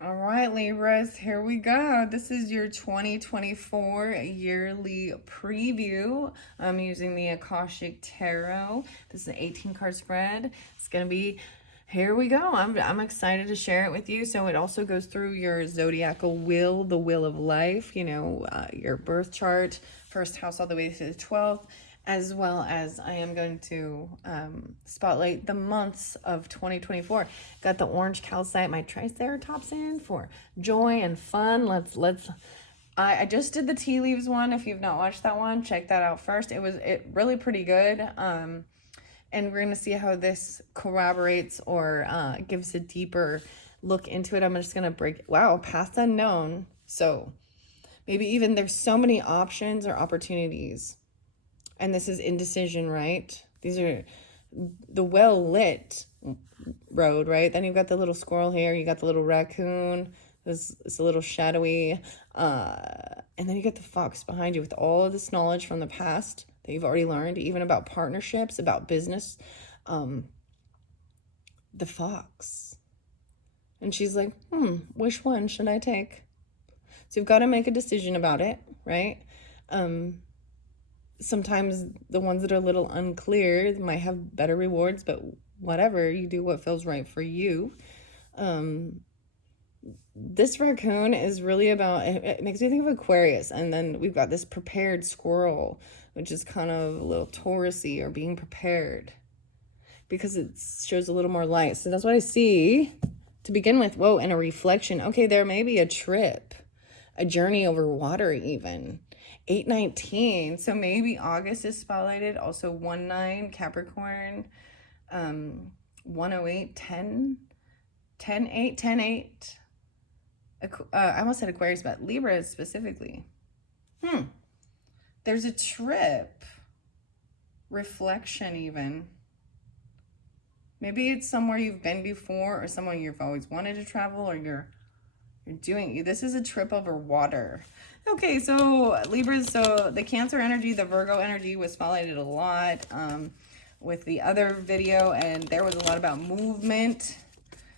All right, Libras, here we go. This is your 2024 yearly preview. I'm using the Akashic Tarot. This is an 18 card spread. It's going to be, here we go. I'm excited to share it with you. So it also goes through your zodiacal wheel, the wheel of life, your birth chart, first house all the way to the 12th, as well as I am going to spotlight the months of 2024. Got the orange calcite, my triceratops in for joy and fun. I just did the tea leaves one. If you've not watched that one, check that out first. It really pretty good. And we're going to see how this corroborates or gives a deeper look into it. I'm just going to break, wow, past unknown. So maybe even there's so many options or opportunities. And this is indecision, right? These are the well-lit road, right? Then you've got the little squirrel here. You got the little raccoon. It's a little shadowy. And then you got the fox behind you with all of this knowledge from the past that you've already learned, even about partnerships, about business. The fox. And she's like, which one should I take? So you've got to make a decision about it, right? Sometimes the ones that are a little unclear might have better rewards, but whatever, you do what feels right for you. This raccoon is really about, it makes me think of Aquarius. And then we've got this prepared squirrel, which is kind of a little Taurusy, or being prepared, because it shows a little more light. So that's what I see to begin with. Whoa, and a reflection. Okay, there may be a trip, a journey over water even. 8/19, so maybe August is spotlighted. Also 1/9 Capricorn, 108 10 10/8 10/8. I almost said Aquarius, but Libra specifically. There's a trip, reflection even. Maybe it's somewhere you've been before, or somewhere you've always wanted to travel, or you're doing. This is a trip over water. Okay, so Libras, so the Cancer energy, the Virgo energy was spotlighted a lot with the other video, and there was a lot about movement.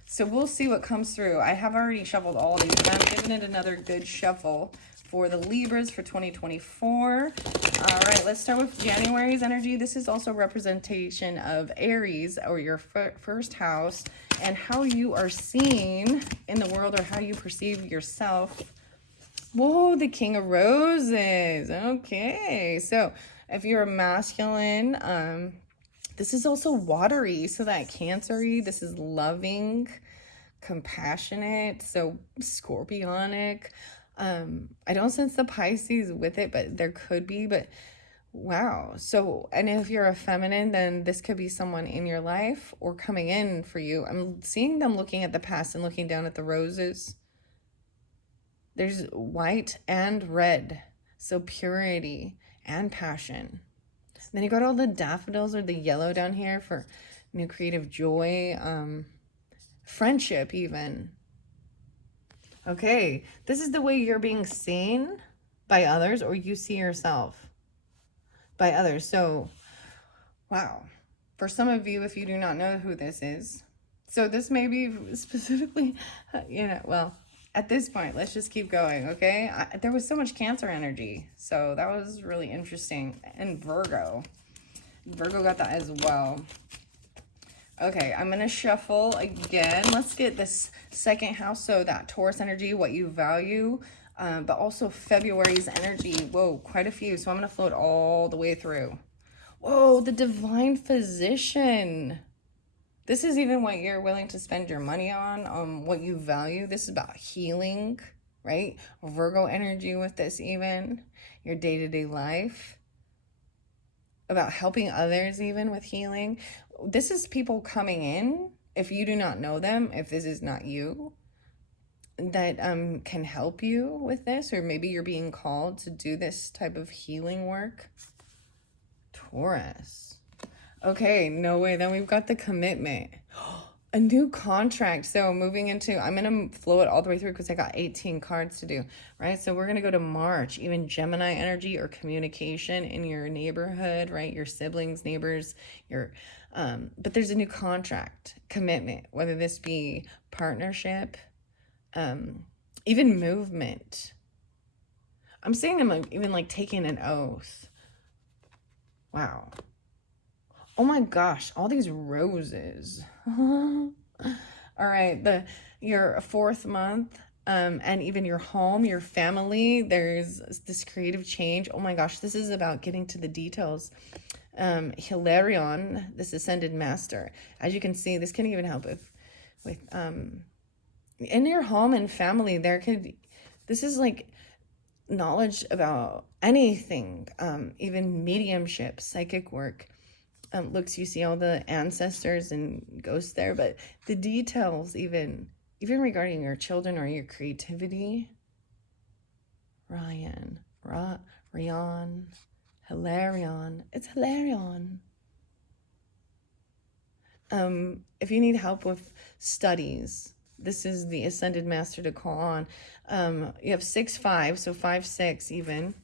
So we'll see what comes through. I have already shuffled all of these, and I'm giving it another good shuffle for the Libras for 2024. All right, let's start with January's energy. This is also representation of Aries, or your first house, and how you are seen in the world, or how you perceive yourself. Whoa, the King of Roses. Okay, so if you're a masculine, this is also watery. So that Cancer-y, this is loving, compassionate, so scorpionic. I don't sense the Pisces with it, but there could be. But wow. So, and if you're a feminine, then this could be someone in your life or coming in for you. I'm seeing them looking at the past and looking down at the roses. There's white and red, so purity and passion. Then you got all the daffodils, or the yellow down here, for new creative joy, friendship even. Okay, this is the way you're being seen by others, or you see yourself by others. So, wow. For some of you, if you do not know who this is, so this may be specifically, well, at this point, let's just keep going, okay? There was so much Cancer energy, so that was really interesting. And Virgo got that as well. Okay, I'm going to shuffle again. Let's get this second house, so that Taurus energy, what you value, but also February's energy. Whoa, quite a few. So I'm going to float all the way through. Whoa, the Divine Physician. This is even what you're willing to spend your money on, what you value. This is about healing, right? Virgo energy with this even. Your day-to-day life. About helping others even with healing. This is people coming in, if you do not know them, if this is not you, that can help you with this, or maybe you're being called to do this type of healing work. Taurus. Okay, no way. Then we've got the Commitment. A new contract. So moving into, I'm going to flow it all the way through because I got 18 cards to do, right? So we're going to go to March, even Gemini energy, or communication in your neighborhood, right? Your siblings, neighbors, but there's a new contract, commitment, whether this be partnership, Even movement. I'm seeing them like, even like taking an oath. Wow. Oh my gosh, all these roses. All right, your 4th month, and even your home, your family, there's this creative change. Oh my gosh, this is about getting to the details. Hilarion, this ascended master. As you can see, this can even help with in your home and family, this is like knowledge about anything, even mediumship, psychic work. Looks, you see all the ancestors and ghosts there, but the details, even regarding your children or your creativity. Ryan, Hilarion. It's Hilarion. If you need help with studies, this is the ascended master to call on. You have 6-5, so 5-6 even.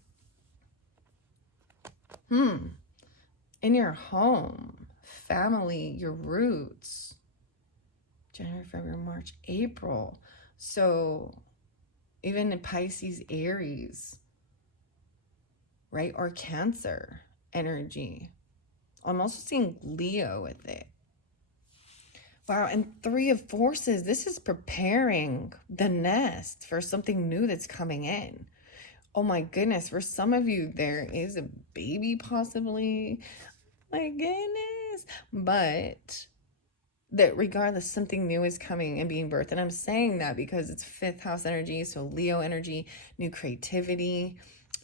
In your home, family, your roots. January, February, March, April. So even in Pisces, Aries, right? Or Cancer energy. I'm also seeing Leo with it. Wow, and 3 of Forces. This is preparing the nest for something new that's coming in. Oh my goodness, for some of you, there is a baby possibly. My goodness. But that regardless, something new is coming and being birthed. And I'm saying that because it's 5th house energy, so Leo energy, new creativity,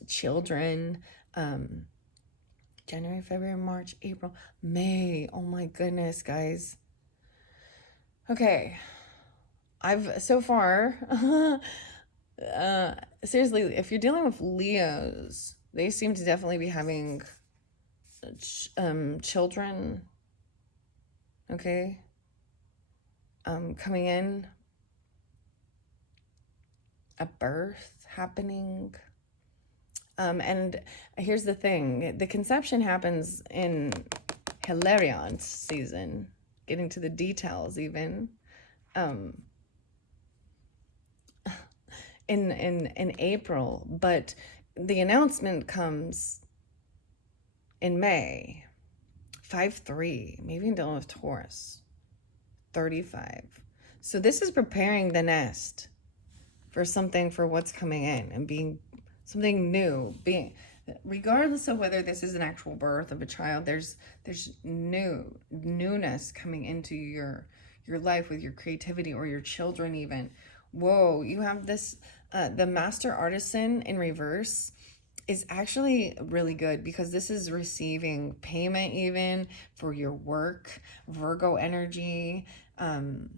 children, January, February, March, April, May. Oh my goodness, guys. Okay. So far, seriously, if you're dealing with Leos, they seem to definitely be having children, okay, coming in, a birth happening. And here's the thing, the conception happens in Hilarion season, getting to the details even. In April, but the announcement comes in May. 5-3, maybe in dealing with Taurus. 35. So this is preparing the nest for something, for what's coming in and being something new. Being, regardless of whether this is an actual birth of a child, there's newness coming into your life with your creativity or your children even. Whoa, you have this, the Master Artisan in reverse is actually really good because this is receiving payment even for your work. Virgo energy. 1,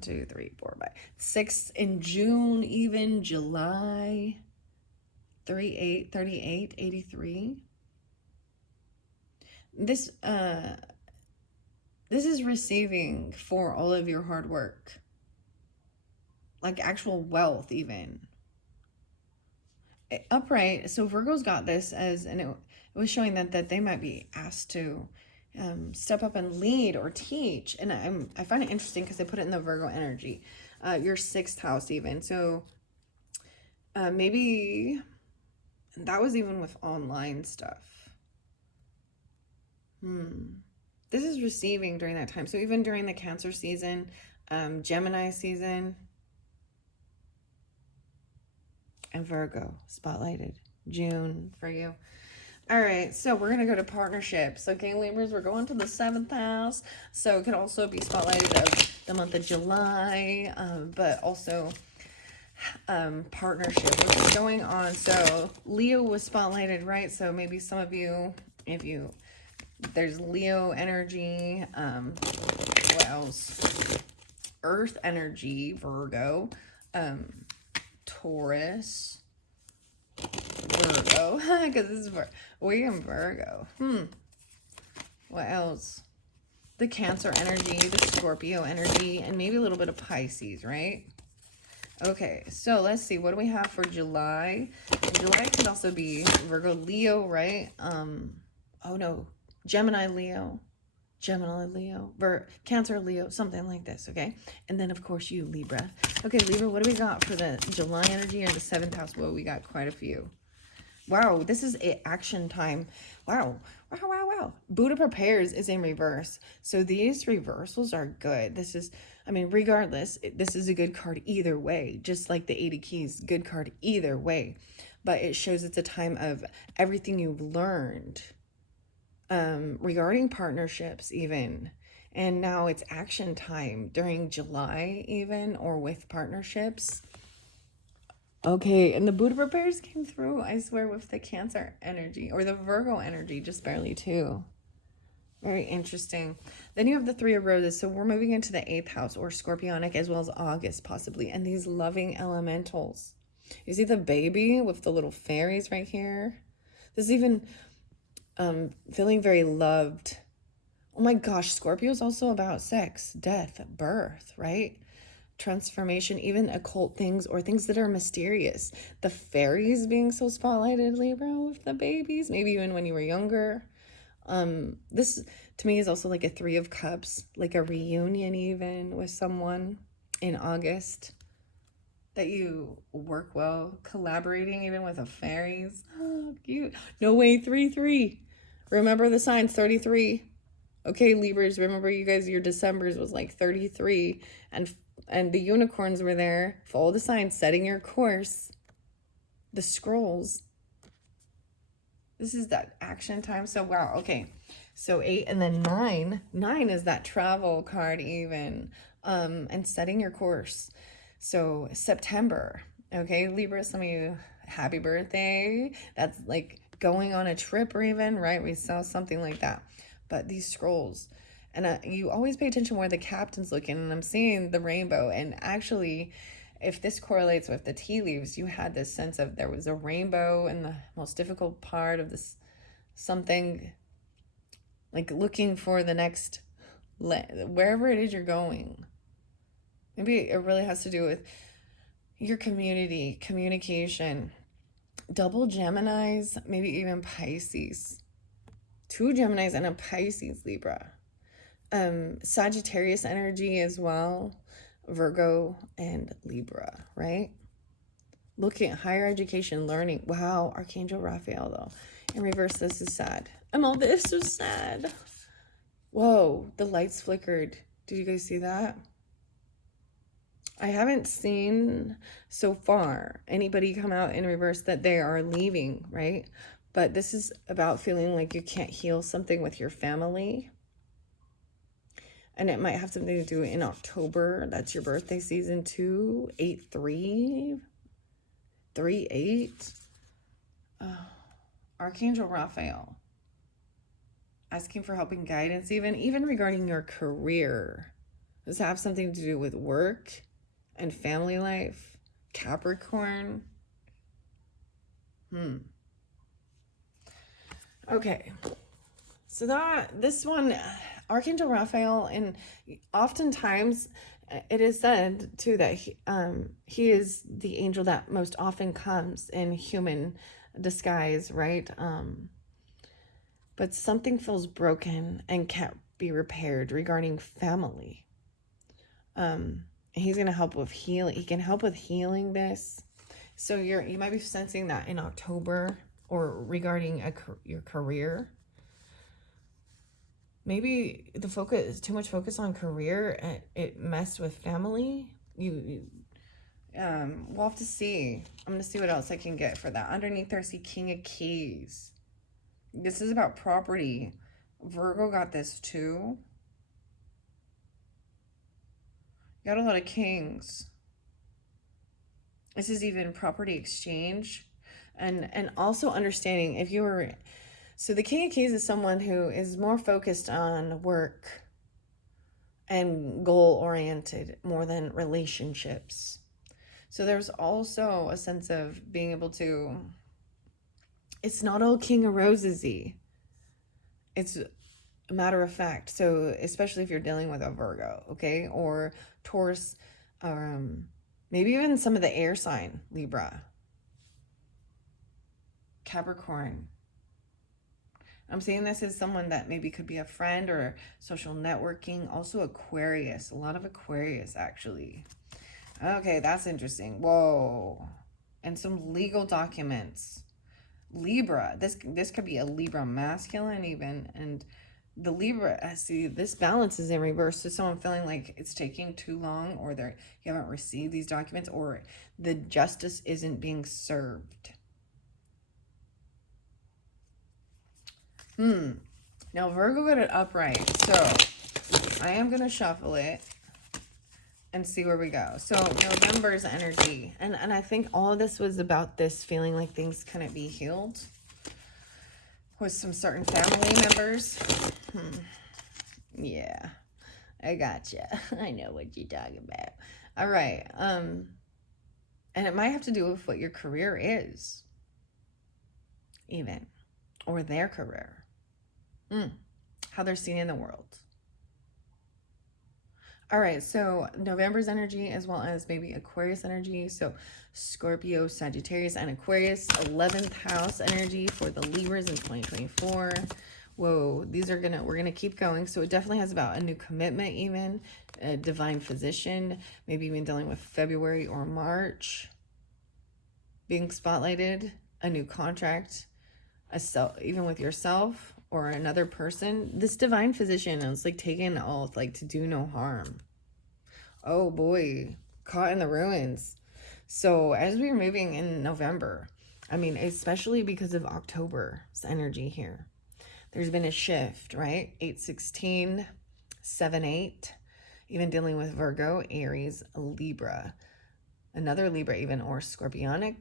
2, 3, 4, 5, 6 in June, even July. 38, 38, 83. This is receiving for all of your hard work. Like actual wealth even. Upright, so Virgo's got this as, and it was showing that they might be asked to step up and lead or teach. And I find it interesting because they put it in the Virgo energy. Your 6th house even. So maybe that was even with online stuff. This is receiving during that time. So even during the Cancer season, Gemini season, and Virgo spotlighted June for you. All right, so we're gonna go to partnerships. Okay, Libras, we're going to the 7th house, so it could also be spotlighted of the month of July, but also partnership, which is going on. So Leo was spotlighted, right? So maybe some of you, there's Leo energy, what else? Earth energy, Virgo, Taurus, Virgo, because this is we in Virgo. What else? The Cancer energy, the Scorpio energy, and maybe a little bit of Pisces, right? Okay, so let's see. What do we have for July? July can also be Virgo, Leo, right? Oh no, Gemini, Leo. Gemini, Leo, Cancer, Leo, something like this, okay? And then, of course, you, Libra. Okay, Libra, what do we got for the July energy and the 7th house? Well, we got quite a few. Wow, this is action time. Wow, wow, wow, wow. Buddha prepares is in reverse. So these reversals are good. This is, I mean, regardless, this is a good card either way. Just like the 80 keys, good card either way. But it shows it's a time of everything you've learned regarding partnerships even. And now it's action time during July even, or with partnerships. Okay, and the Buddha prepares came through, I swear, with the Cancer energy, or the Virgo energy, just barely too. Very interesting. Then you have the 3 of Roses, so we're moving into the 8th house, or Scorpionic, as well as August, possibly. And these loving elementals. You see the baby with the little fairies right here? This is even feeling very loved. Oh my gosh, Scorpio is also about sex, death, birth, right? Transformation, even occult things or things that are mysterious. The fairies being so spotlighted, Libra, with the babies, maybe even when you were younger. This to me is also like a 3 of Cups, like a reunion even with someone in August that you work well, collaborating even with the fairies. Oh, cute. No way, 3-3. Remember the signs, 33. Okay, Libras, remember you guys, your Decembers was like 33, and the unicorns were there. Follow the signs, setting your course. The scrolls. This is that action time. So, wow, okay. So 8 and then 9. 9 is that travel card even, and setting your course. So September, okay, Libra, some of you, happy birthday. That's like going on a trip or even, right? We saw something like that. But these scrolls, and you always pay attention where the captain's looking, and I'm seeing the rainbow. And actually, if this correlates with the tea leaves, you had this sense of there was a rainbow in the most difficult part of this, something like looking for the next, wherever it is you're going. Maybe it really has to do with your community, communication. Double Geminis, maybe even Pisces. 2 Geminis and a Pisces, Libra. Sagittarius energy as well. Virgo and Libra, right? Looking at higher education, learning. Wow, Archangel Raphael, though. In reverse, this is sad. This is sad. Whoa, the lights flickered. Did you guys see that? I haven't seen so far anybody come out in reverse that they are leaving, right? But this is about feeling like you can't heal something with your family. And it might have something to do in October. That's your birthday season too. 8-3. 3-8. Archangel Raphael. Asking for help and guidance, even regarding your career. Does it have something to do with work and family life? Capricorn. Okay. So this one, Archangel Raphael, and oftentimes it is said too that he is the angel that most often comes in human disguise, right? But something feels broken and can't be repaired regarding family. He's going to help with healing. He can help with healing this. So you might be sensing that in October, or regarding your career. Maybe the focus, too much focus on career, and it messed with family. We'll have to see. I'm going to see what else I can get for that. Underneath there, I see King of Keys. This is about property. Virgo got this too. Got a lot of kings. This is even property exchange. And also understanding if you were... So the King of Keys is someone who is more focused on work and goal-oriented more than relationships. So there's also a sense of being able to... It's not all King of Roses-y. It's a matter of fact. So especially if you're dealing with a Virgo, okay? Or Taurus, maybe even some of the air sign, Libra. Capricorn. I'm saying this is someone that maybe could be a friend or social networking. Also Aquarius. A lot of Aquarius, actually. Okay, that's interesting. Whoa. And some legal documents. Libra. This could be a Libra masculine even. And the Libra, I see this balance is in reverse. So someone feeling like it's taking too long, or you haven't received these documents, or the justice isn't being served. Now Virgo got it upright. So I am going to shuffle it and see where we go. So November's energy. And I think all of this was about this feeling like things couldn't be healed with some certain family members. Yeah, I gotcha. I know what you're talking about. All right. And it might have to do with what your career is, even, or their career. How they're seen in the world. All right, so November's energy as well as maybe Aquarius energy. So Scorpio, Sagittarius, and Aquarius. 11th house energy for the Libras in 2024. Whoa, we're gonna keep going. So it definitely has about a new commitment, even a divine physician, maybe even dealing with February or March, being spotlighted, a new contract, even with yourself or another person. This divine physician is like taking an oath, like to do no harm. Oh boy, caught in the ruins. So as we're moving in November, I mean, especially because of October's energy here, there's been a shift, right? 8-16, 7-8, even dealing with Virgo, Aries, Libra, another Libra even, or Scorpionic,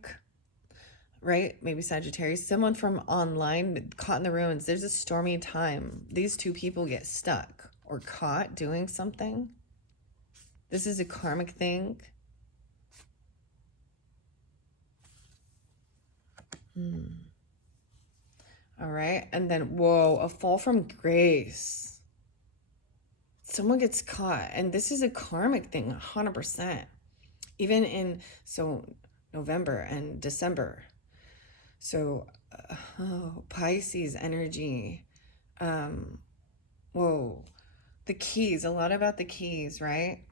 right? Maybe Sagittarius, someone from online caught in the ruins. There's a stormy time. These two people get stuck or caught doing something. This is a karmic thing. All right. And then, whoa, a fall from grace. Someone gets caught. And this is a karmic thing, 100%. Even in, November and December. So, Pisces energy. Whoa, the keys, a lot about the keys, right?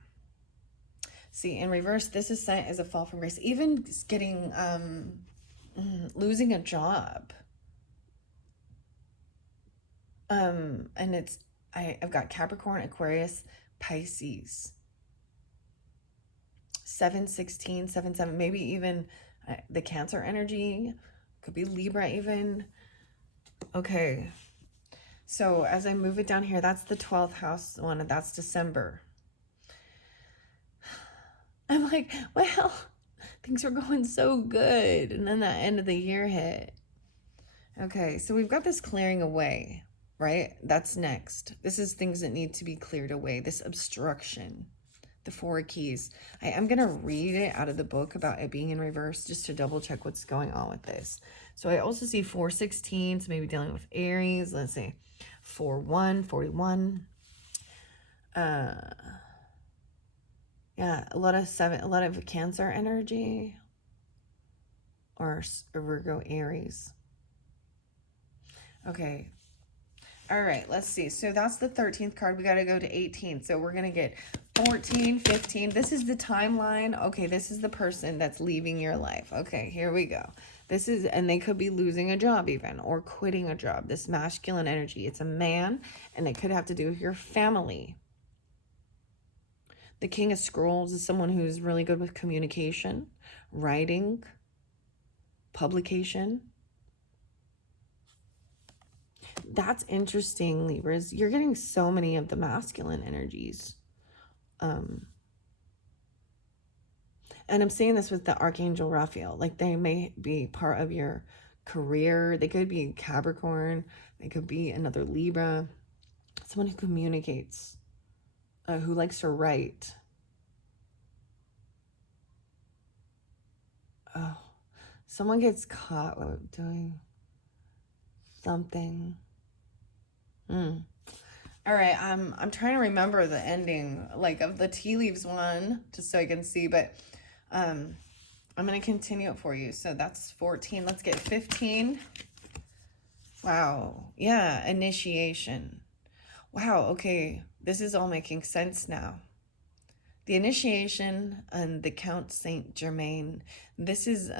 See, in reverse, this is sent as a fall from grace. Even getting, losing a job. And I've got Capricorn, Aquarius, Pisces. 7-16, 7-7, maybe even the Cancer energy. Could be Libra even. Okay. So as I move it down here, that's the 12th house one, and that's December. I'm like, well, things were going so good. And then that end of the year hit. Okay, so we've got this clearing away, right? That's next. This is things that need to be cleared away. This obstruction. The 4 keys. I'm going to read it out of the book about it being in reverse just to double check what's going on with this. So I also see 4-16, so maybe dealing with Aries. Let's see. 4-1, 41. Yeah, a lot of Cancer energy or Virgo, Aries. Okay. All right, let's see. So that's the 13th card. We got to go to 18. So we're going to get 14, 15. This is the timeline. Okay, this is the person that's leaving your life. Okay, here we go. And they could be losing a job even, or quitting a job. This masculine energy. It's a man, and it could have to do with your family. The King of Scrolls is someone who's really good with communication, writing, publication. That's interesting, Libras. You're getting so many of the masculine energies. And I'm saying this with the Archangel Raphael. Like, they may be part of your career. They could be Capricorn. They could be another Libra. Someone who communicates. Who likes to write. Oh, someone gets caught doing something. All right, I'm trying to remember the ending, like, of the tea leaves one, just so I can see, but I'm going to continue it for you. So that's 14. Let's get 15. Wow. Yeah, initiation. Wow, okay. This is all making sense now. The initiation and the Count Saint Germain. This is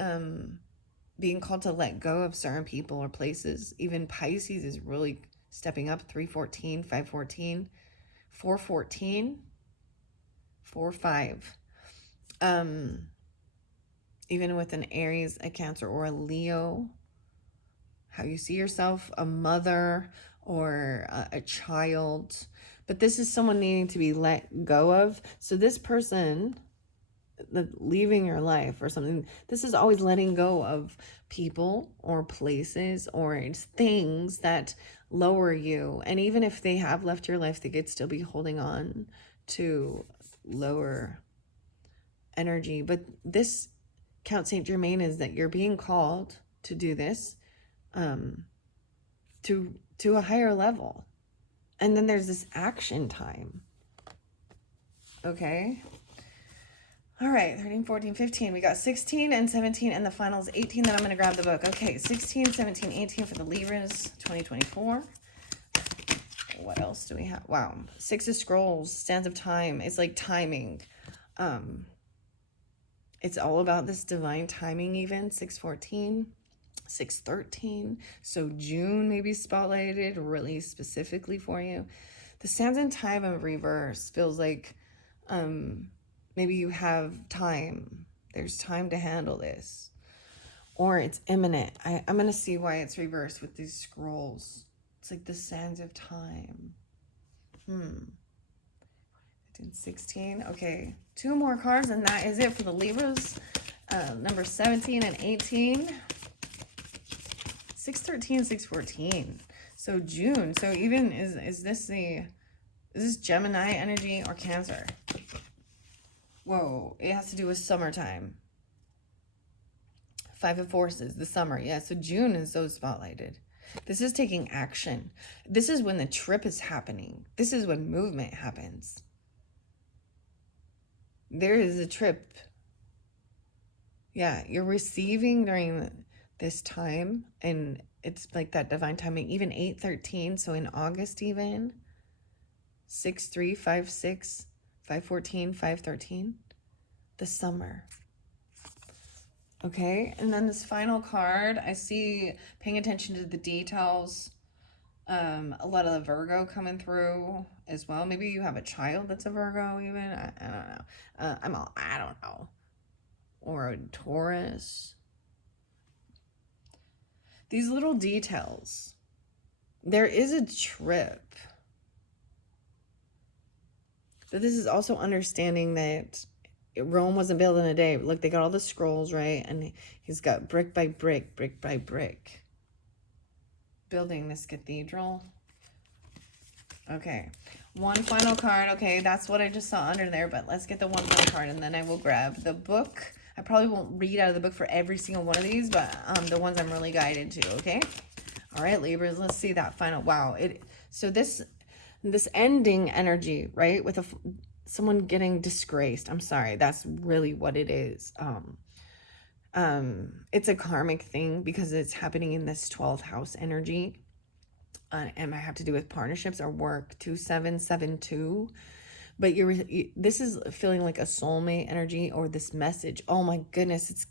being called to let go of certain people or places. Even Pisces is really stepping up. 314, 514, 414, 45. Even with an Aries, a Cancer, or a Leo, how you see yourself, a mother or a child. But this is someone needing to be let go of. So this person leaving your life or something, this is always letting go of people or places or things that lower you. And even if they have left your life, they could still be holding on to lower energy. But this Count Saint Germain is that you're being called to do this to a higher level. And then there's this action time. Okay. All right, 13, 14, 15. We got 16 and 17, and the final is 18. Then I'm going to grab the book. Okay, 16, 17, 18 for the Libras, 2024. What else do we have? Wow. 6 of Scrolls, Sands of Time. It's like timing. It's all about this divine timing even. 614, 613. So June maybe spotlighted really specifically for you. The Sands in Time of reverse feels like maybe you have time. There's time to handle this. Or it's imminent. I'm going to see why it's reversed with these scrolls. It's like the Sands of Time. 16. Okay. 2 more cards, and that is it for the Libras. Number 17 and 18. 613, 614. So June. So even is this Gemini energy or Cancer? Whoa, it has to do with summertime. 5 of Forces, the summer. Yeah, so June is so spotlighted. This is taking action. This is when the trip is happening. This is when movement happens. There is a trip. Yeah, you're receiving during this time, and it's like that divine timing. Even 813, so in August even. 6-3, 5-6, 5-14, 5-13. The summer. Okay, and then this final card, I see paying attention to the details. A lot of the Virgo coming through as well. Maybe you have a child that's a Virgo even. I don't know. I don't know. Or a Taurus. These little details. There is a trip. But this is also understanding that Rome wasn't built in a day. Look, they got all the scrolls, right? And he's got brick by brick, brick by brick. Building this cathedral. Okay. One final card. Okay, that's what I just saw under there. But let's get the one final card, and then I will grab the book. I probably won't read out of the book for every single one of these, but the ones I'm really guided to, okay? All right, Libras, let's see that final. Wow. So this ending energy, right? With someone getting disgraced. I'm sorry. That's really what it is. It's a karmic thing because it's happening in this 12th house energy. And might have to do with partnerships or work. 2772. But this is feeling like a soulmate energy or this message. Oh my goodness, it's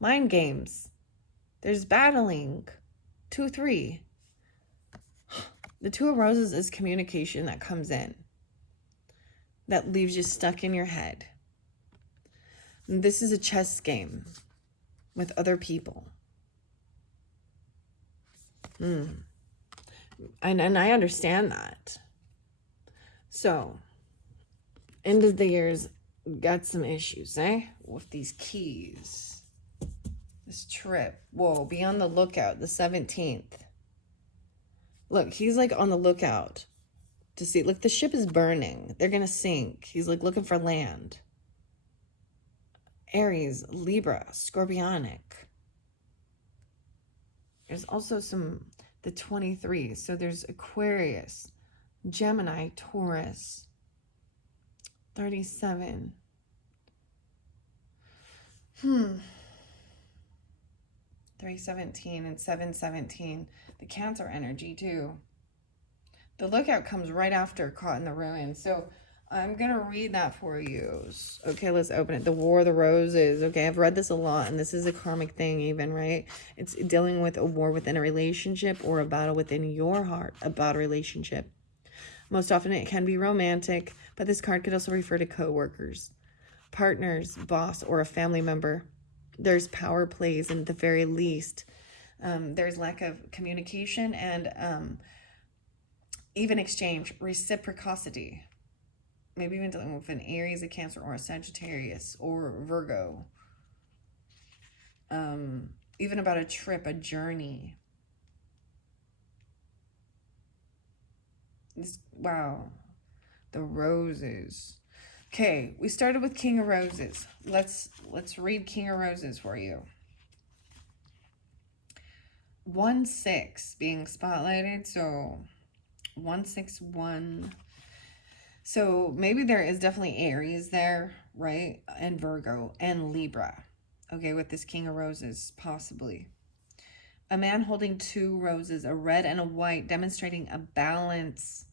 mind games. There's battling. 2-3. The 2 of Roses is communication that comes in. That leaves you stuck in your head. And this is a chess game with other people. And I understand that. So, end of the year's got some issues, with these keys. This trip. Whoa, be on the lookout. The 17th. Look, he's like on the lookout to see. Look, the ship is burning. They're going to sink. He's like looking for land. Aries, Libra, Scorpionic. There's also the 23. So there's Aquarius, Gemini, Taurus, 37. 3 317 and 717. The Cancer energy too. The Lookout comes right after Caught in the Ruins. So I'm going to read that for you. Okay, let's open it. The War of the Roses. Okay, I've read this a lot, and this is a karmic thing even, right? It's dealing with a war within a relationship or a battle within your heart about a relationship. Most often it can be romantic, but this card could also refer to co-workers, partners, boss, or a family member. There's power plays, and at the very least, there's lack of communication and even exchange, reciprocity. Maybe even dealing with an Aries, a Cancer, or a Sagittarius, or Virgo. Even about a trip, a journey. Wow. The Roses. Okay, we started with King of Roses. Let's read King of Roses for you. 1-6 being spotlighted, so 161. So maybe there is definitely Aries there, right? And Virgo and Libra. Okay, with this King of Roses, possibly. A man holding 2 roses, a red and a white, demonstrating a balance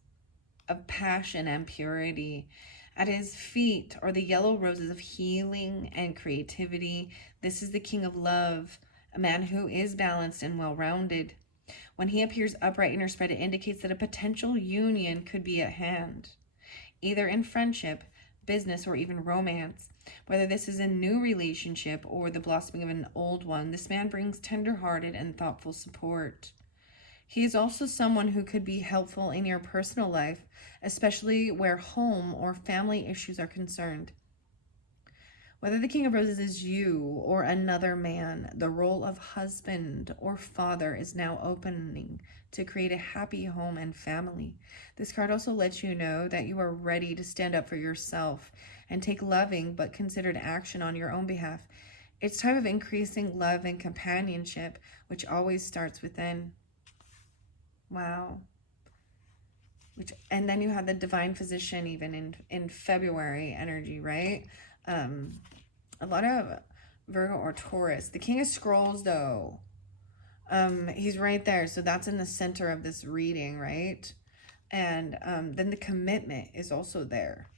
of passion and purity. At his feet are the yellow roses of healing and creativity. This is the King of Love, a man who is balanced and well-rounded. When he appears upright in her spread, it indicates that a potential union could be at hand, either in friendship, business, or even romance. Whether this is a new relationship or the blossoming of an old one, this man brings tender-hearted and thoughtful support. He is also someone who could be helpful in your personal life, especially where home or family issues are concerned. Whether the King of Roses is you or another man, the role of husband or father is now opening to create a happy home and family. This card also lets you know that you are ready to stand up for yourself and take loving but considered action on your own behalf. It's time of increasing love and companionship, which always starts within. Wow. And then you have the Divine Physician even in February energy, right? A lot of Virgo or Taurus. The King of Scrolls, though, he's right there. So that's in the center of this reading, right? And then the Commitment is also there.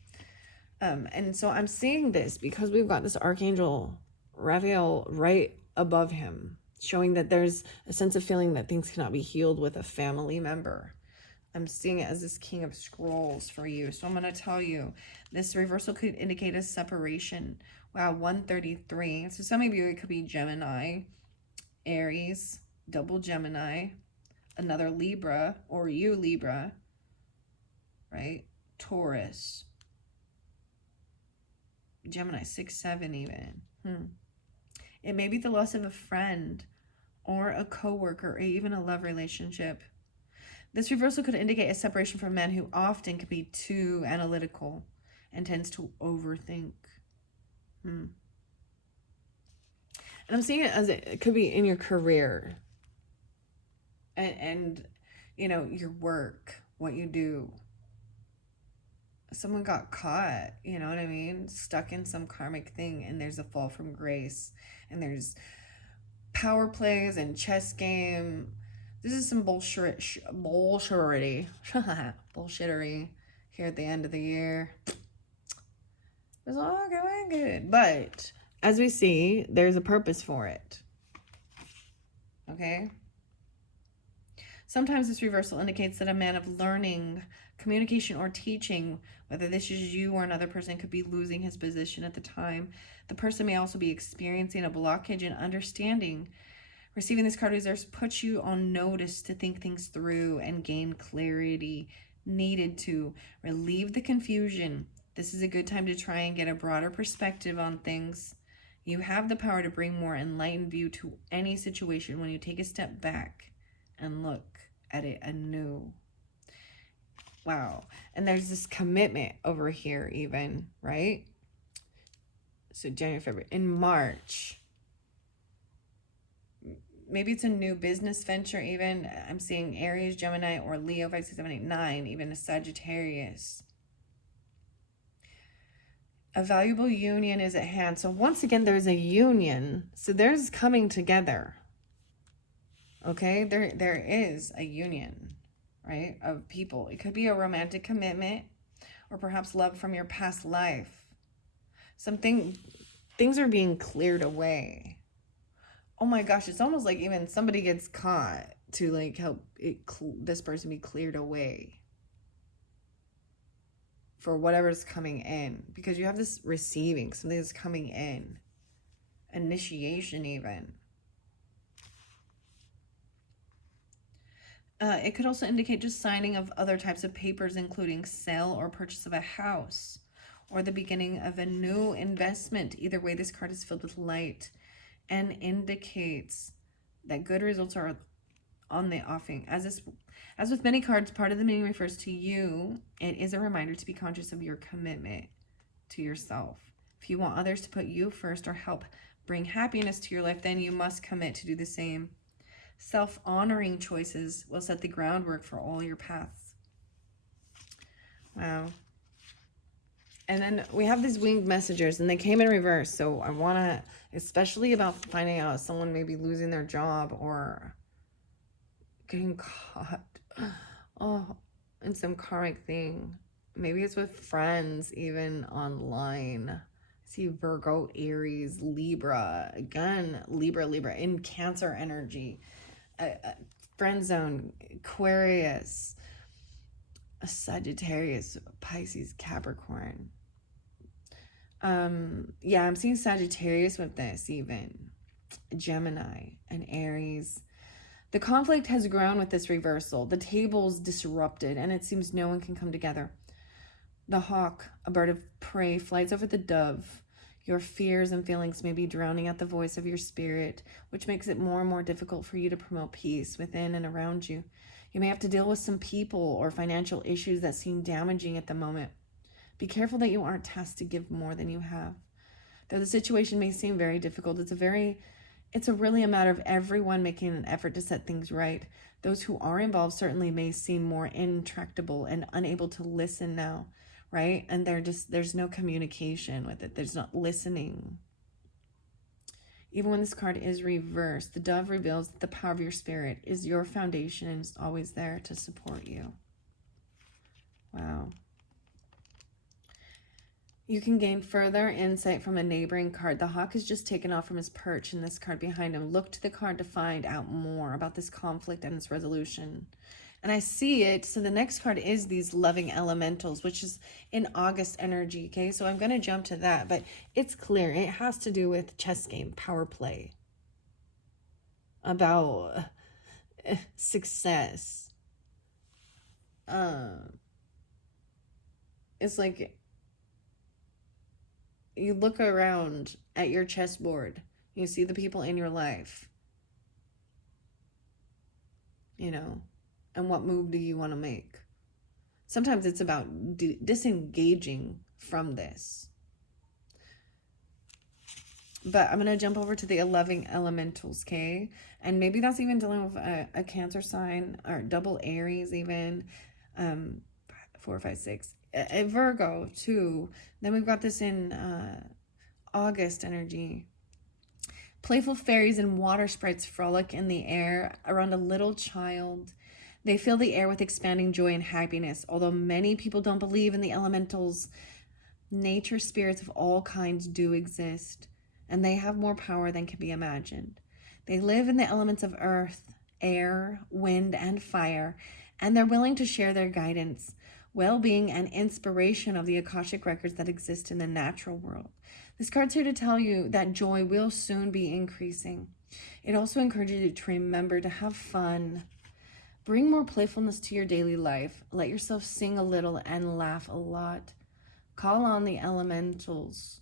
And so I'm seeing this because we've got this Archangel Raphael right above him, showing that there's a sense of feeling that things cannot be healed with a family member. I'm seeing it as this King of Scrolls for you. So I'm going to tell you, this reversal could indicate a separation. Wow, 133. So some of you, it could be Gemini, Aries, double Gemini, another Libra, or you Libra, right? Taurus, Gemini, 6-7 even. It may be the loss of a friend or a coworker or even a love relationship. This reversal could indicate a separation from a man who often can be too analytical and tends to overthink. And I'm seeing it as it could be in your career and you know, your work, what you do. Someone got caught, you know what I mean? Stuck in some karmic thing, and there's a fall from grace, and there's power plays and chess game. This is some bullshittery here at the end of the year. It's all going good, but as we see, there's a purpose for it. Okay? Sometimes this reversal indicates that a man of learning, communication, or teaching, whether this is you or another person, could be losing his position at the time. The person may also be experiencing a blockage in understanding. Receiving this card puts you on notice to think things through and gain clarity needed to relieve the confusion. This is a good time to try and get a broader perspective on things. You have the power to bring more enlightened view to any situation when you take a step back and look at it anew. Wow. And there's this commitment over here even, right? So January, February. In March, maybe it's a new business venture even. I'm seeing Aries, Gemini, or Leo, 5, 6, 7, 8, 9, even a Sagittarius. A valuable union is at hand. So once again, there's a union. So there's coming together. Okay, there is a union, right, of people. It could be a romantic commitment or perhaps love from your past life. Things are being cleared away. Oh my gosh, it's almost like even somebody gets caught to like help this person be cleared away for whatever's coming in, because you have this receiving, something that's coming in, initiation even. It could also indicate just signing of other types of papers, including sale or purchase of a house or the beginning of a new investment. Either way, this card is filled with light and indicates that good results are on the offing. As with many cards, part of the meaning refers to you. It is a reminder to be conscious of your commitment to yourself. If you want others to put you first or help bring happiness to your life, then you must commit to do the same. Self-honoring choices will set the groundwork for all your paths. Wow. And then we have these winged messengers, and they came in reverse. So I want to, especially about finding out someone may be losing their job or getting caught in some karmic thing. Maybe it's with friends, even online. See Virgo, Aries, Libra. Again, Libra in Cancer energy. Friend zone, Aquarius, a Sagittarius, Pisces, Capricorn. Yeah, I'm seeing Sagittarius with this even. Gemini and Aries. The conflict has grown with this reversal. The table's disrupted, and it seems no one can come together. The hawk, a bird of prey, flies over the dove. Your fears and feelings may be drowning out the voice of your spirit, which makes it more and more difficult for you to promote peace within and around you. You may have to deal with some people or financial issues that seem damaging at the moment. Be careful that you aren't tasked to give more than you have. Though the situation may seem very difficult, it's really a matter of everyone making an effort to set things right. Those who are involved certainly may seem more intractable and unable to listen now, right? And there's no communication with it. There's not listening. Even when this card is reversed, the dove reveals that the power of your spirit is your foundation and is always there to support you. Wow. You can gain further insight from a neighboring card. The hawk has just taken off from his perch, and this card behind him. Look to the card to find out more about this conflict and its resolution. And I see it. So the next card is these loving elementals, which is in August energy. Okay, so I'm going to jump to that, but it's clear. It has to do with chess game, power play, about success. It's like you look around at your chessboard, you see the people in your life, you know, and what move do you want to make? Sometimes it's about disengaging from this. But I'm going to jump over to the loving elementals, okay? And maybe that's even dealing with a Cancer sign or double Aries even. 4, 5, 6. A Virgo too. Then we've got this in August energy. Playful fairies and water sprites frolic in the air around a little child. They fill the air with expanding joy and happiness. Although many people don't believe in the elementals, nature spirits of all kinds do exist, and they have more power than can be imagined. They live in the elements of earth, air, wind, and fire, and they're willing to share their guidance, well-being, and inspiration of the Akashic records that exist in the natural world. This card's here to tell you that joy will soon be increasing. It also encourages you to remember to have fun. Bring more playfulness to your daily life. Let yourself sing a little and laugh a lot. Call on the elementals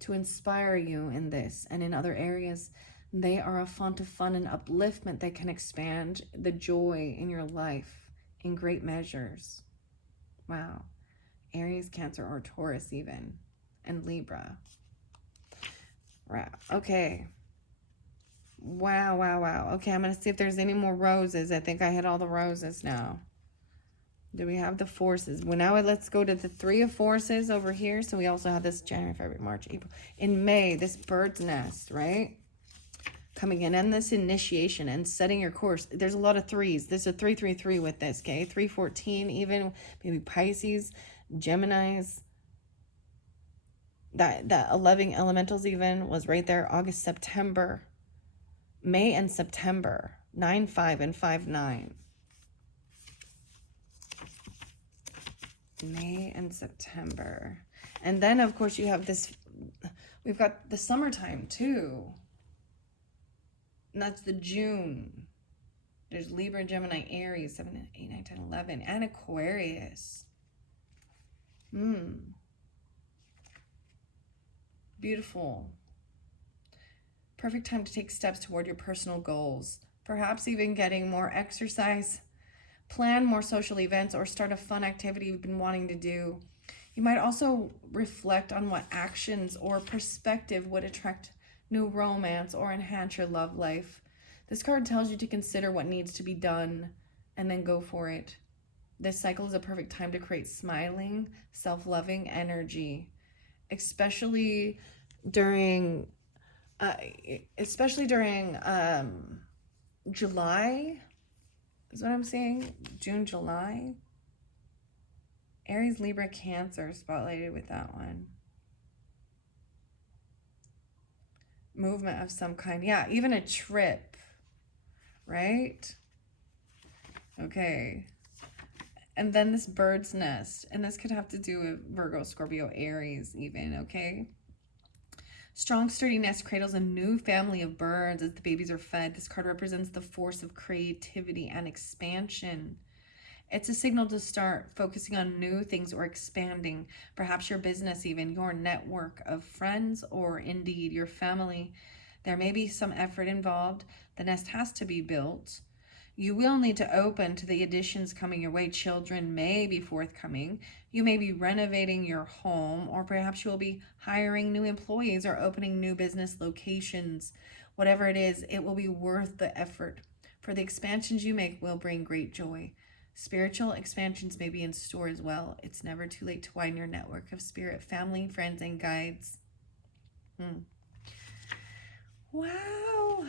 to inspire you in this and in other areas. They are a font of fun and upliftment that can expand the joy in your life in great measures. Wow. Aries, Cancer, or Taurus even. And Libra. Wow. Okay. Wow. Okay, I'm going to see if there's any more roses. I think I hit all the roses now. Do we have the forces? Well, now let's go to the 3 of forces over here. So we also have this January, February, March, April. In May, this bird's nest, right? coming in, and this initiation and setting your course. There's a lot of threes. There's a 333 with this, okay? 314, even maybe Pisces, Geminis. That 11 elementals even was right there. August, September, May and September, 9-5 and 5-9. May and September. And then, of course, you have this, we've got the summertime, too. And that's the June. There's Libra, Gemini, Aries, 7, 8, 9, 10, 11, and Aquarius. Beautiful. Perfect time to take steps toward your personal goals. Perhaps even getting more exercise, plan more social events, or start a fun activity you've been wanting to do. You might also reflect on what actions or perspective would attract new romance or enhance your love life. This card tells you to consider what needs to be done and then go for it. This cycle is a perfect time to create smiling, self-loving energy, especially during July, is what I'm saying. June, July. Aries, Libra, Cancer, spotlighted with that one. Movement of some kind. Yeah, even a trip, right? Okay. And then this bird's nest. And this could have to do with Virgo, Scorpio, Aries even, okay? Strong, sturdy nest cradles a new family of birds as the babies are fed. This card represents the force of creativity and expansion. It's a signal to start focusing on new things or expanding, perhaps your business even, your network of friends, or indeed your family. There may be some effort involved. The nest has to be built. You will need to open to the additions coming your way. Children may be forthcoming. You may be renovating your home, or perhaps you will be hiring new employees or opening new business locations. Whatever it is, it will be worth the effort, for the expansions you make will bring great joy. Spiritual expansions may be in store as well. It's never too late to widen your network of spirit, family, friends, and guides. Wow.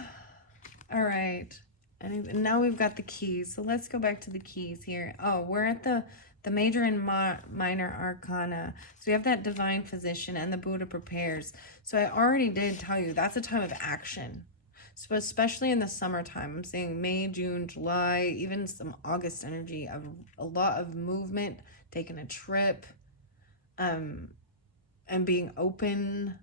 All right. And now we've got the keys. So let's go back to the keys here. Oh, we're at the major and minor arcana. So we have that divine physician and the Buddha prepares. So I already did tell you that's a time of action. So especially in the summertime, I'm saying May, June, July, even some August energy of a lot of movement, taking a trip, and being open,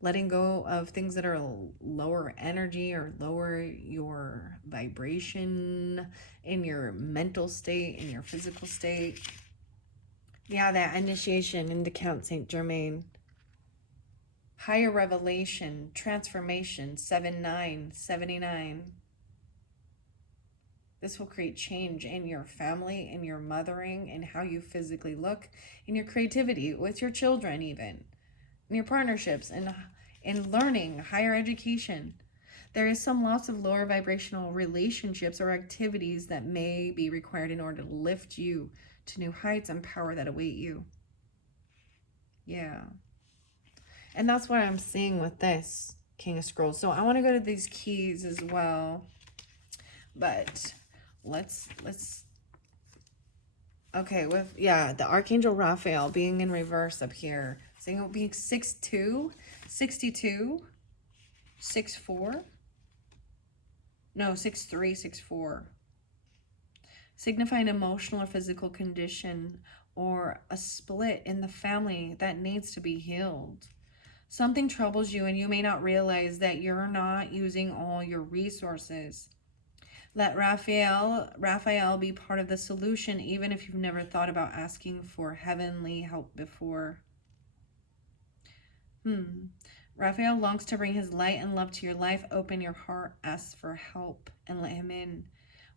letting go of things that are lower energy or lower your vibration in your mental state, in your physical state. Yeah, that initiation into Count Saint Germain. Higher revelation, transformation, 7-9, 79. This will create change in your family, in your mothering, in how you physically look, in your creativity, with your children even, in your partnerships, in learning, higher education. There is some loss of lower vibrational relationships or activities that may be required in order to lift you to new heights and power that await you. Yeah. And that's what I'm seeing with this King of Scrolls. So I want to go to these keys as well. But let's okay, with the Archangel Raphael being in reverse up here. Saying it will be 6'2", 62, 6'4". No, 6'3", 6'4". Signifying emotional or physical condition or a split in the family that needs to be healed. Something troubles you and you may not realize that you're not using all your resources. Let Raphael be part of the solution, even if you've never thought about asking for heavenly help before. Raphael longs to bring his light and love to your life. Open your heart, ask for help, and let him in.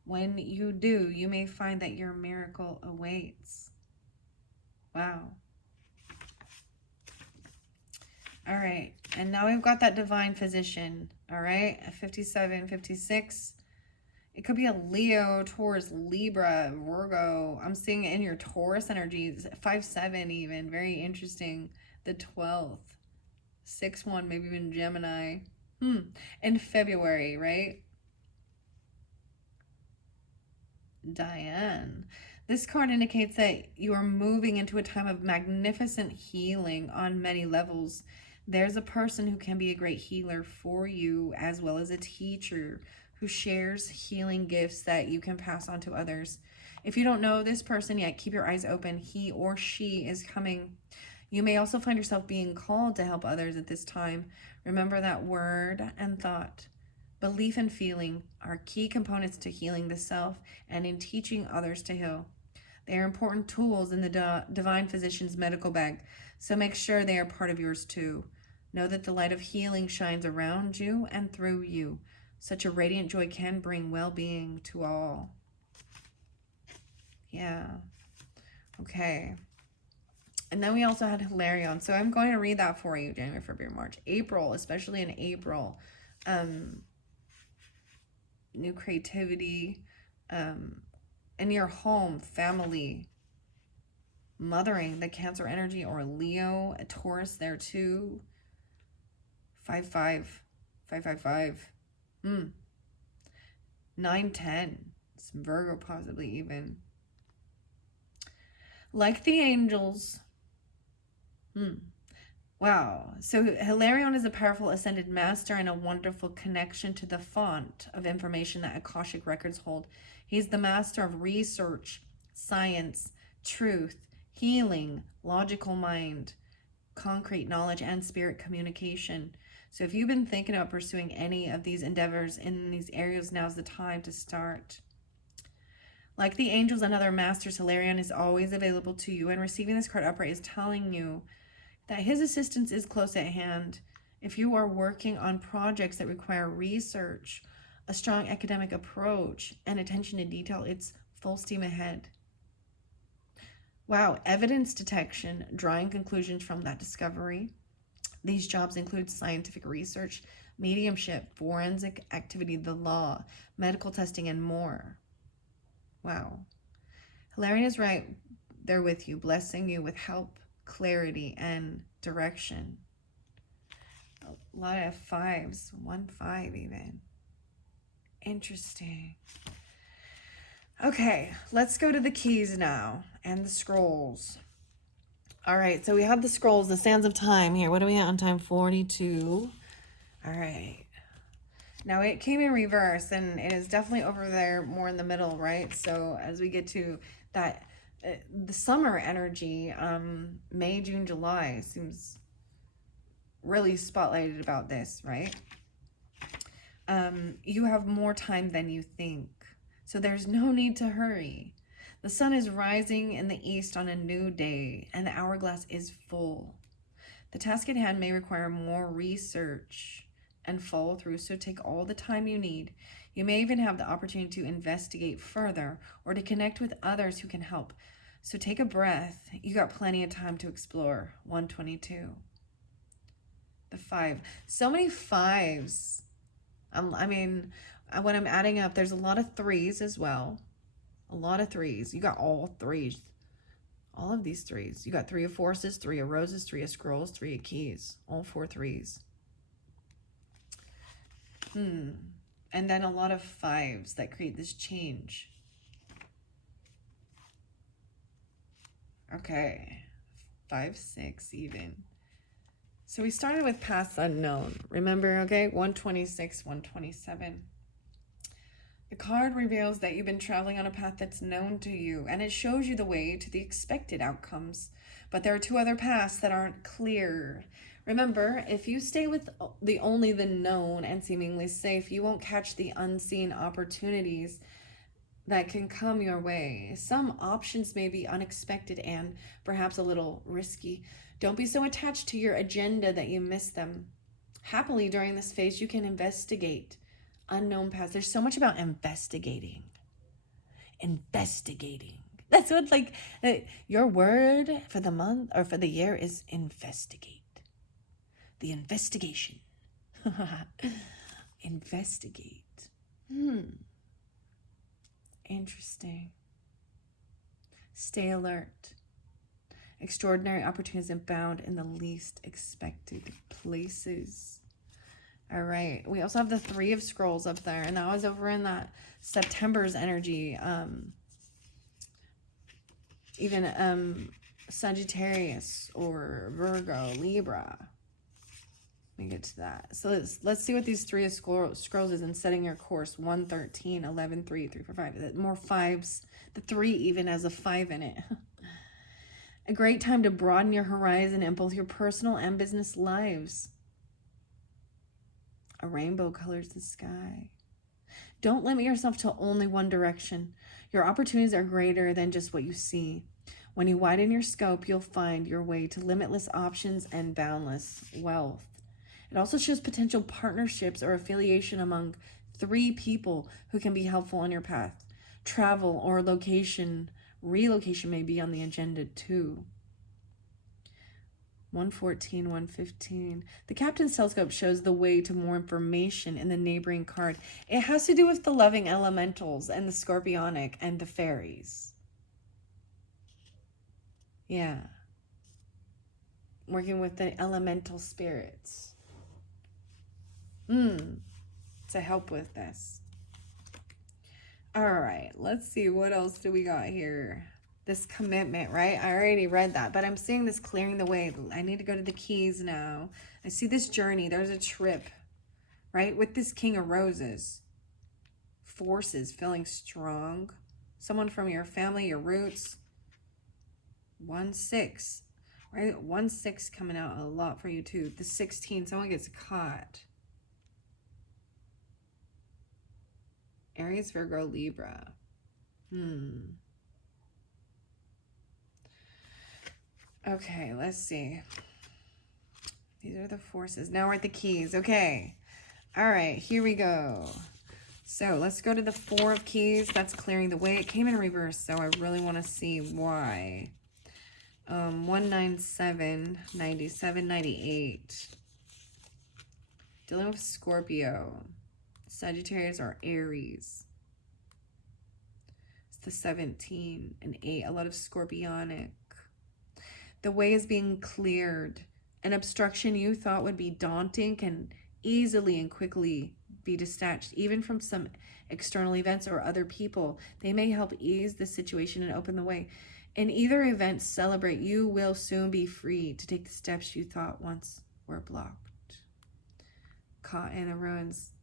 When you do, you may find that your miracle awaits. Wow. All right, and now we've got that divine physician, all right, at 57, 56. It could be a Leo, Taurus, Libra, Virgo. I'm seeing it in your Taurus energies, 5-7 even, very interesting. The 12th, 6-1, maybe even Gemini. In February, right? Diane. This card indicates that you are moving into a time of magnificent healing on many levels. There's a person who can be a great healer for you, as well as a teacher who shares healing gifts that you can pass on to others. If you don't know this person yet, keep your eyes open. He or she is coming. You may also find yourself being called to help others at this time. Remember that word and thought. Belief and feeling are key components to healing the self and in teaching others to heal. They are important tools in the Divine Physician's medical bag, so make sure they are part of yours too. Know that the light of healing shines around you and through you. Such a radiant joy can bring well-being to all. Yeah. Okay. And then we also had Hilarion. So I'm going to read that for you, January, February, March. April, especially in April. New creativity in your home, family, mothering, the Cancer energy, or Leo, a Taurus there too. 5-5, 5-5-5. 9-10, some Virgo possibly even. Like the angels. Wow. So Hilarion is a powerful ascended master and a wonderful connection to the font of information that Akashic records hold. He's the master of research, science, truth, healing, logical mind, concrete knowledge, and spirit communication. So if you've been thinking about pursuing any of these endeavors in these areas, now's the time to start. Like the angels and other masters, Hilarion is always available to you, and receiving this card upright is telling you that his assistance is close at hand. If you are working on projects that require research, a strong academic approach, and attention to detail, it's full steam ahead. Wow, evidence detection, drawing conclusions from that discovery. These jobs include scientific research, mediumship, forensic activity, the law, medical testing, and more. Wow. Hilarion is right there with you, blessing you with help, clarity, and direction. A lot of 5s, 1-5 even. Interesting. Okay, let's go to the keys now and the scrolls. All right, so we have the scrolls, the sands of time here. What are we at on time? 42. All right. Now it came in reverse, and it is definitely over there more in the middle, right? So as we get to that, the summer energy, May, June, July seems really spotlighted about this, right? You have more time than you think, so there's no need to hurry. The sun is rising in the east on a new day, and the hourglass is full. The task at hand may require more research and follow through, so take all the time you need. You may even have the opportunity to investigate further or to connect with others who can help. So take a breath. You got plenty of time to explore. 122. The 5. So many 5s. I mean, when I'm adding up, there's a lot of 3s as well. A lot of 3s. You got all 3s. All of these 3s. You got 3 of forces, 3 of roses, 3 of scrolls, 3 of keys. All 4 3s. And then a lot of 5s that create this change. Okay. 5, 6 even. So we started with paths unknown. Remember, okay? 126, 127. The card reveals that you've been traveling on a path that's known to you, and it shows you the way to the expected outcomes. But there are 2 other paths that aren't clear. Remember, if you stay with only the known and seemingly safe, you won't catch the unseen opportunities that can come your way. Some options may be unexpected and perhaps a little risky. Don't be so attached to your agenda that you miss them. Happily, during this phase, you can investigate unknown paths. There's so much about investigating. Investigating. That's what, like, your word for the month or for the year is investigate. The investigation. Investigate. Interesting. Stay alert. Extraordinary opportunities abound in the least expected places. All right. We also have the Three of Scrolls up there, and that was over in that September's energy. Even Sagittarius or Virgo, Libra. Let me get to that. So let's see what these Three of Scrolls is in setting your course. 1, 13, 11, 3, 3, 4, 5. More fives. The 3 even has a 5 in it. A great time to broaden your horizon in both your personal and business lives. A rainbow colors the sky. Don't limit yourself to only one direction. Your opportunities are greater than just what you see. When you widen your scope, you'll find your way to limitless options and boundless wealth. It also shows potential partnerships or affiliation among 3 people who can be helpful on your path. Travel or relocation may be on the agenda too. 114, 115. The Captain's Telescope shows the way to more information in the neighboring card. It has to do with the loving elementals and the scorpionic and the fairies. Yeah. Working with the elemental spirits. To help with this. All right, let's see. What else do we got here? This commitment, right? I already read that, but I'm seeing this clearing the way. I need to go to the keys now. I see this journey. There's a trip, right? With this King of Roses. Forces feeling strong. Someone from your family, your roots. 1-6, right? 1-6 coming out a lot for you too. The 16, someone gets caught. Aries, Virgo, Libra. Okay, let's see. These are the forces. Now we're at the keys. Okay. All right, here we go. So let's go to the 4 of keys. That's clearing the way. It came in reverse, so I really want to see why. 197, 97, 98. Dealing with Scorpio. Sagittarius or Aries. It's the 17 and 8. A lot of scorpionic. The way is being cleared. An obstruction you thought would be daunting can easily and quickly be detached, even from some external events or other people. They may help ease the situation and open the way. In either event, celebrate. You will soon be free to take the steps you thought once were blocked. Caught in the ruins.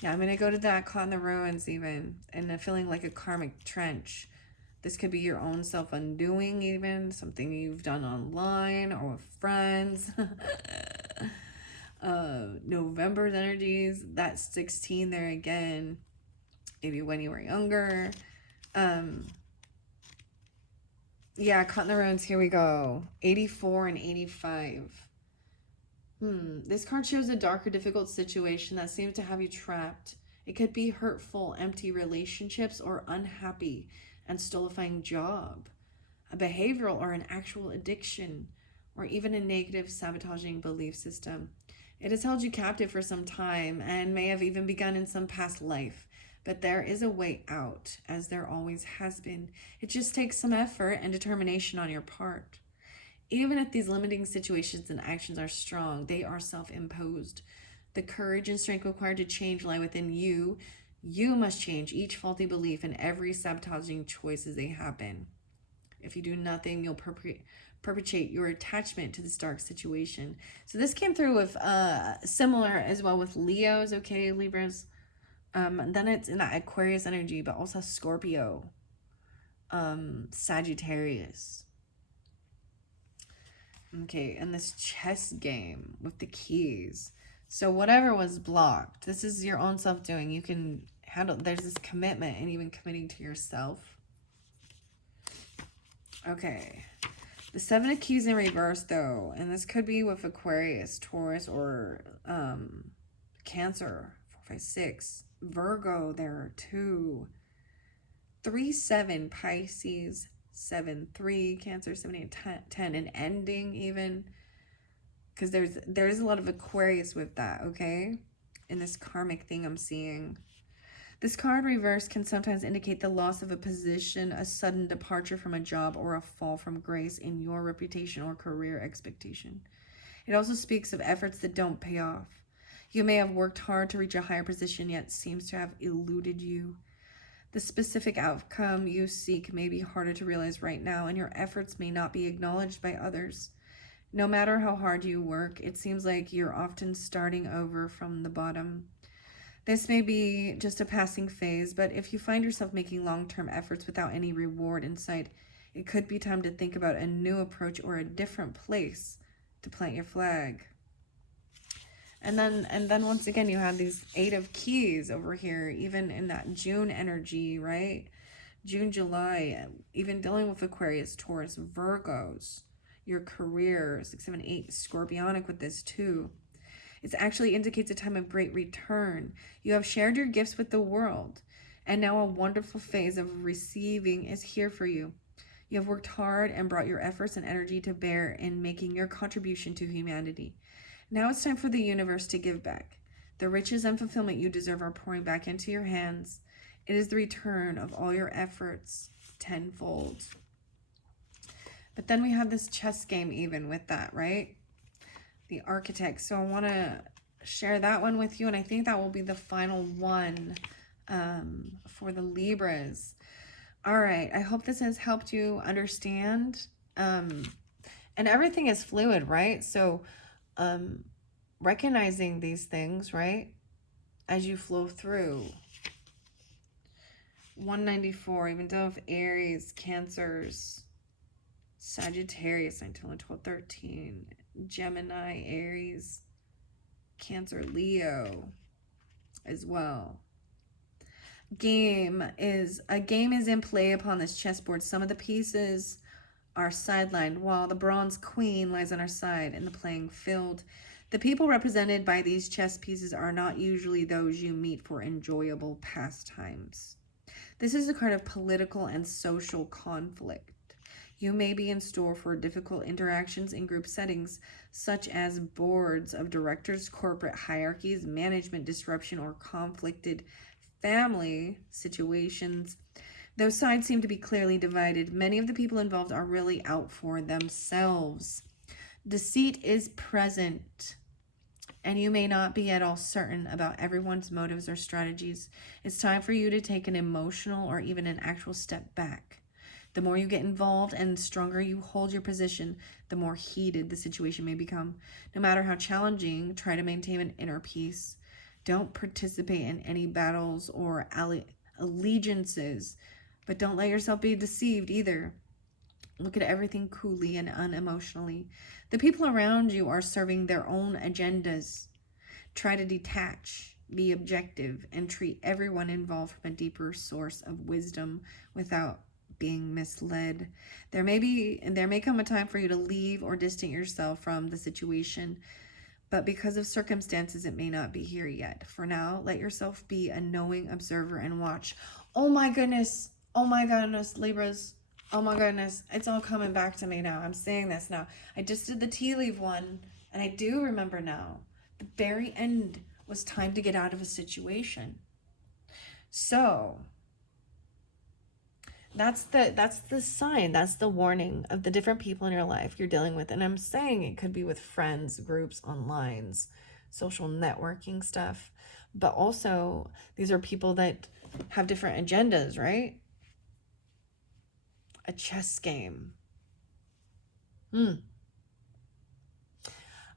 Yeah, I'm going to go to that. Caught in the ruins even. And feeling like a karmic trench. This could be your own self-undoing even. Something you've done online or with friends. November's energies. That 16 there again. Maybe when you were younger. Yeah, caught in the ruins. Here we go. 84 and 85. This card shows a dark or difficult situation that seems to have you trapped. It could be hurtful, empty relationships or unhappy and stultifying job, a behavioral or an actual addiction, or even a negative sabotaging belief system. It has held you captive for some time and may have even begun in some past life, but there is a way out, as there always has been. It just takes some effort and determination on your part. Even if these limiting situations and actions are strong, they are self-imposed. The courage and strength required to change lie within you. You must change each faulty belief and every sabotaging choice as they happen. If you do nothing, you'll perpetuate your attachment to this dark situation. So this came through with similar as well with Leos, okay, Libras. Then it's in that Aquarius energy, but also Scorpio, Sagittarius. Okay, and this chess game with the keys. So whatever was blocked, this is your own self-doing. You can handle, there's this commitment and even committing to yourself. Okay, the 7 of keys in reverse though, and this could be with Aquarius, Taurus, or Cancer, 4, 5, 6. Virgo there too. 3, 7, Pisces, 7, 3, Cancer, 7, 8, 10, and ending even. Because there's a lot of Aquarius with that, okay? In this karmic thing I'm seeing. This card reverse can sometimes indicate the loss of a position, a sudden departure from a job, or a fall from grace in your reputation or career expectation. It also speaks of efforts that don't pay off. You may have worked hard to reach a higher position, yet seems to have eluded you. The specific outcome you seek may be harder to realize right now, and your efforts may not be acknowledged by others. No matter how hard you work, it seems like you're often starting over from the bottom. This may be just a passing phase, but if you find yourself making long-term efforts without any reward in sight, it could be time to think about a new approach or a different place to plant your flag. And then once again, you have these 8 of Keys over here, even in that June energy, right? June, July, even dealing with Aquarius, Taurus, Virgos, your career, 6, 7, 8, Scorpionic with this too. It actually indicates a time of great return. You have shared your gifts with the world, and now a wonderful phase of receiving is here for you. You have worked hard and brought your efforts and energy to bear in making your contribution to humanity. Now it's time for the universe to give back. The riches and fulfillment you deserve are pouring back into your hands. It is the return of all your efforts tenfold. But then we have this chess game even with that, right? The Architect. So I want to share that one with you, and I think that will be the final one for the Libras. All right, I hope this has helped you understand. And everything is fluid, right? So recognizing these things, right, as you flow through. 194, even though if Aries, Cancers, Sagittarius, 19, 12, 13, Gemini, Aries, Cancer, Leo as well. A game is in play upon this chessboard. Some of the pieces are sidelined while the bronze queen lies on our side in the playing field. The people represented by these chess pieces are not usually those you meet for enjoyable pastimes. This is a card of political and social conflict. You may be in store for difficult interactions in group settings, such as boards of directors, corporate hierarchies, management disruption, or conflicted family situations. Those sides seem to be clearly divided. Many of the people involved are really out for themselves. Deceit is present, and you may not be at all certain about everyone's motives or strategies. It's time for you to take an emotional or even an actual step back. The more you get involved and the stronger you hold your position, the more heated the situation may become. No matter how challenging, try to maintain an inner peace. Don't participate in any battles or allegiances, but don't let yourself be deceived either. Look at everything coolly and unemotionally. The people around you are serving their own agendas. Try to detach, be objective, and treat everyone involved from a deeper source of wisdom without being misled. There may come a time for you to leave or distance yourself from the situation, but because of circumstances, it may not be here yet. For now, let yourself be a knowing observer and watch. Oh my goodness, Libras. Oh my goodness, it's all coming back to me now. I'm saying this now. I just did the tea leaf one, and I do remember now. The very end was time to get out of a situation. So that's the sign, that's the warning of the different people in your life you're dealing with. And I'm saying it could be with friends, groups, online, social networking stuff, but also these are people that have different agendas, right? A chess game. All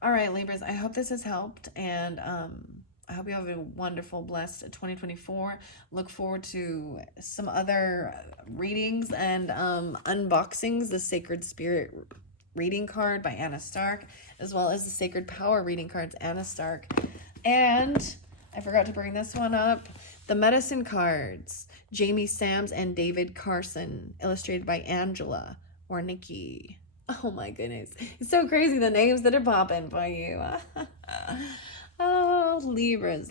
right, Libras, I hope this has helped, and I hope you have a wonderful, blessed 2024. Look forward to some other readings and unboxings. The Sacred Spirit reading card by Anna Stark, as well as the Sacred Power reading cards, Anna Stark. And I forgot to bring this one up. The Medicine cards, Jamie Sams and David Carson, illustrated by Angela or Nikki. Oh my goodness. It's so crazy the names that are popping for you. Oh, Libras.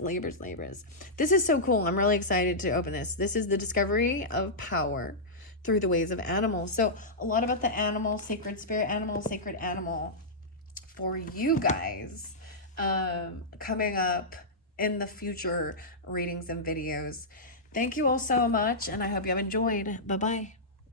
This is so cool. I'm really excited to open this. This is the discovery of power through the ways of animals. So a lot about the animal, sacred spirit animal, sacred animal for you guys coming up in the future readings and videos. Thank you all so much, and I hope you have enjoyed. Bye-bye.